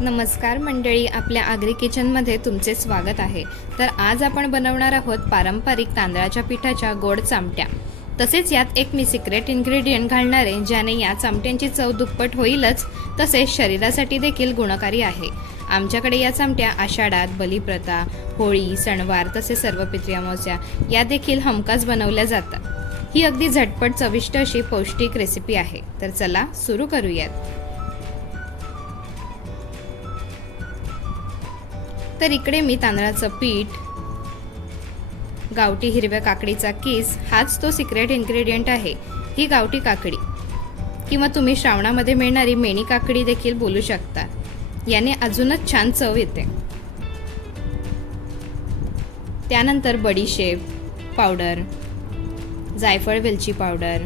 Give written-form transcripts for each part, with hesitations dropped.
नमस्कार मंडळी, आपल्या आगरी किचनमध्ये तुमचे स्वागत आहे। तर आज आपण बनवणार आहोत पारंपरिक तांदळाच्या पिठाच्या गोड चामट्या। तसेच यात एक मी सिक्रेट इन्ग्रेडियंट घालणार आहे, ज्याने या चामट्यांची चव दुप्पट होईलच, तसेच शरीरासाठी देखील गुणकारी आहे। आमच्याकडे या चामट्या आषाढात, बलिप्रथा, होळी, सणवार तसेच सर्व पितृ अमावस्या या देखील हमखास बनवल्या जातात। ही अगदी झटपट चविष्ट अशी पौष्टिक रेसिपी आहे। तर चला सुरू करूयात। तर इकडे मी तांदळाचं पीठ, गावठी हिरव्या काकडीचा किस, हाच तो सिक्रेट इन्ग्रेडियंट आहे। ही गावठी काकडी किंवा तुम्ही श्रावणामध्ये मिळणारी मेणी काकडी देखील बोलू शकता, याने अजूनच छान चव येते। त्यानंतर बडीशेप पावडर, जायफळ वेलची पावडर,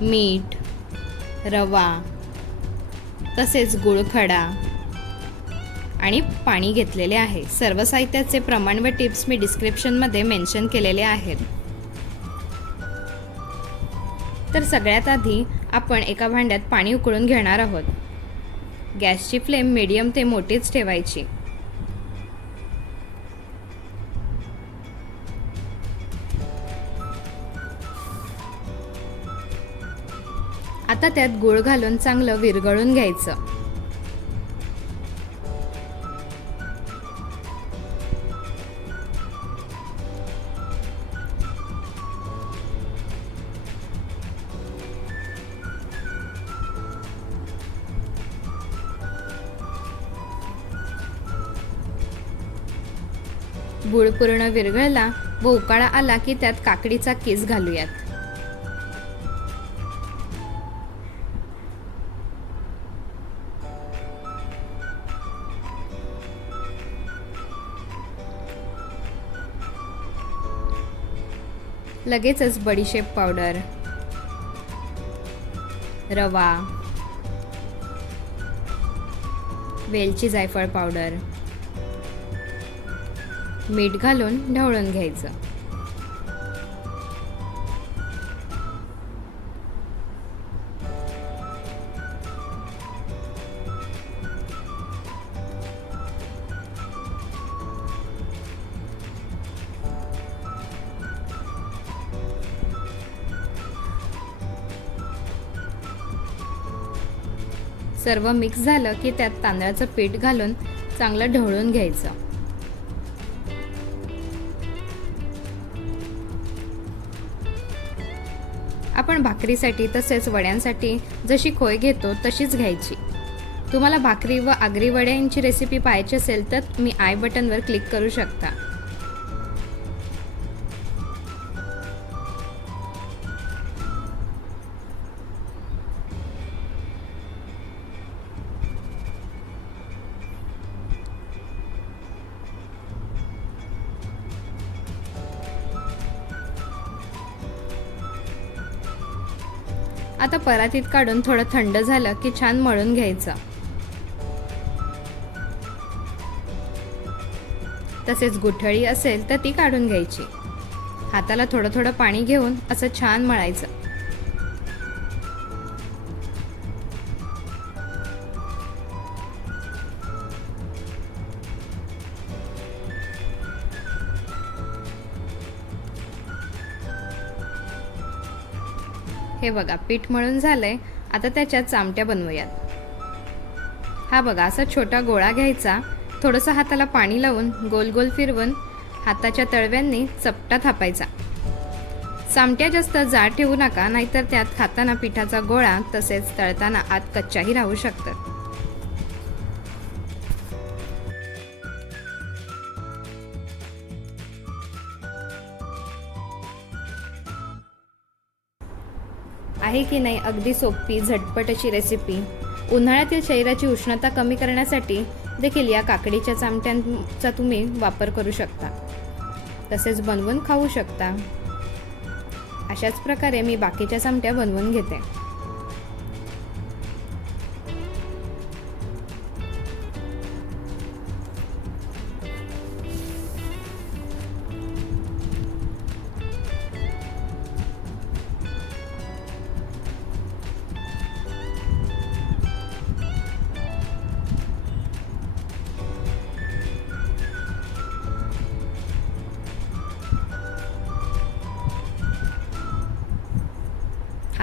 मीठ, रवा, तसेच गुळखडा आणि पाणी घेतलेले आहे। सर्व साहित्याचे प्रमाण व टिप्स मी डिस्क्रिप्शनमध्ये मेन्शन केलेले आहेत। तर सगळ्यात आधी आपण एका भांड्यात पाणी उकळून घेणार आहोत। गॅसची फ्लेम मीडियम ते मोठीच ठेवायची। आता त्यात गूळ घालून चांगलं विरघळून घ्यायचं। गूळ पूर्ण विरघळला व उकाळा आला की त्यात काकडीचा किस घालूयात। लगेचच बडीशेप पावडर, रवा, वेलची जायफळ पावडर, मीठ घालून ढवळून घ्यायचं। सर्व मिक्स झालं की त्यात तांदळाचं पीठ घालून चांगलं ढवळून घ्यायचं। आपण भाकरीसाठी तसेच वड्यांसाठी जशी खोय घेतो तशीच घ्यायची। तुम्हाला भाकरी व आगरी वड्यांची रेसिपी पाहायची असेल तर मी आय बटनवर क्लिक करू शकता। आता परातीत काढून थोडं थंड झालं की छान मळून घ्यायचं। तसेच गुठळी असेल तर ती काढून घ्यायची। हाताला थोडं थोडं पाणी घेऊन असं छान मळायचं। हे बघा, पीठ मळून झालंय। आता त्याच्यात चामट्या बनवूयात। हा बघा, असा छोटा गोळा घ्यायचा, थोडंसं हाताला पाणी लावून गोल गोल फिरवून हाताच्या तळव्यांनी चपटा थापायचा। चामट्या जास्त जाड ठेवू नका, नाहीतर त्यात खाताना पिठाचा गोळा तसेच तळताना आत कच्चाही राहू शकतात। आहे की नाही अगदी सोपी झटपट अशी रेसिपी। उन्हाळ्यातील शरीराची उष्णता कमी करण्यासाठी देखील या काकडीच्या चामट्यांचा तुम्ही वापर करू शकता, तसेच बनवून खाऊ शकता। अशाच प्रकारे मी बाकीच्या चामट्या बनवून घेते।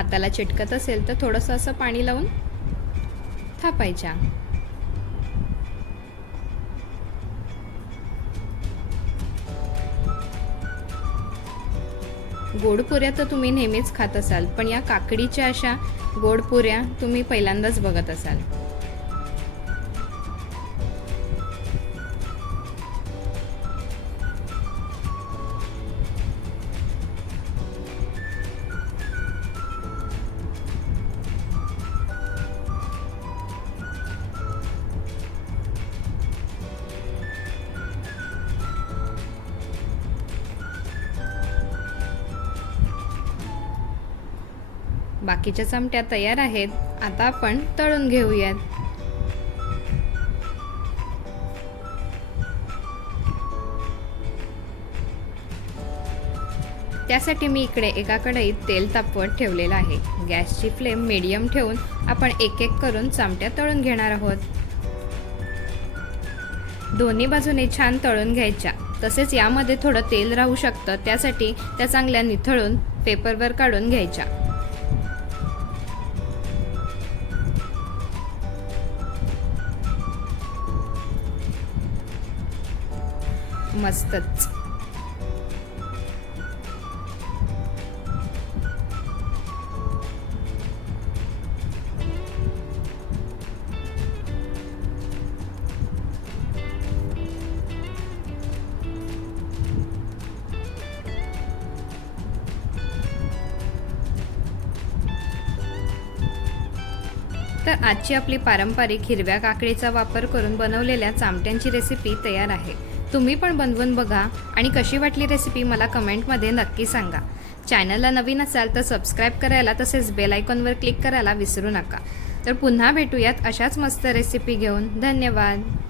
हाताला चिटकत असेल तर थोडंसं असं पाणी लावून थापायच्या. गोड पुऱ्या तर तुम्ही नेहमीच खात असाल, पण या काकडीच्या अशा गोड पुऱ्या तुम्ही पहिल्यांदाच बघत असाल. बाकीच्या चमट्या तयार आहेत. आता आपण तळून घेऊयात. त्यासाठी मी इकडे एका कढईत तेल तापवत ठेवलेलं आहे. गॅसची फ्लेम मीडियम ठेवून आपण एक एक करून चमट्या तळून घेणार आहोत. दोन्ही बाजूने छान तळून घ्यायच्या. तसेच यामध्ये थोडं तेल राहू शकतं, त्यासाठी त्या चांगल्या निथळून पेपरवर काढून घ्यायच्या. मस्तच. तर आजची आपली पारंपरिक हिरव्या काकडीचा वापर करून बनवलेल्या चामट्यांची रेसिपी तयार आहे. तुम्ही पण बनवून बघा आणि कशी वाटली रेसिपी मला कमेंटमध्ये नक्की सांगा. चॅनलला नवीन असाल तर सबस्क्राईब करायला तसेच बेल आयकॉनवर क्लिक करायला विसरू नका. तर पुन्हा भेटूयात अशाच मस्त रेसिपी घेऊन. धन्यवाद.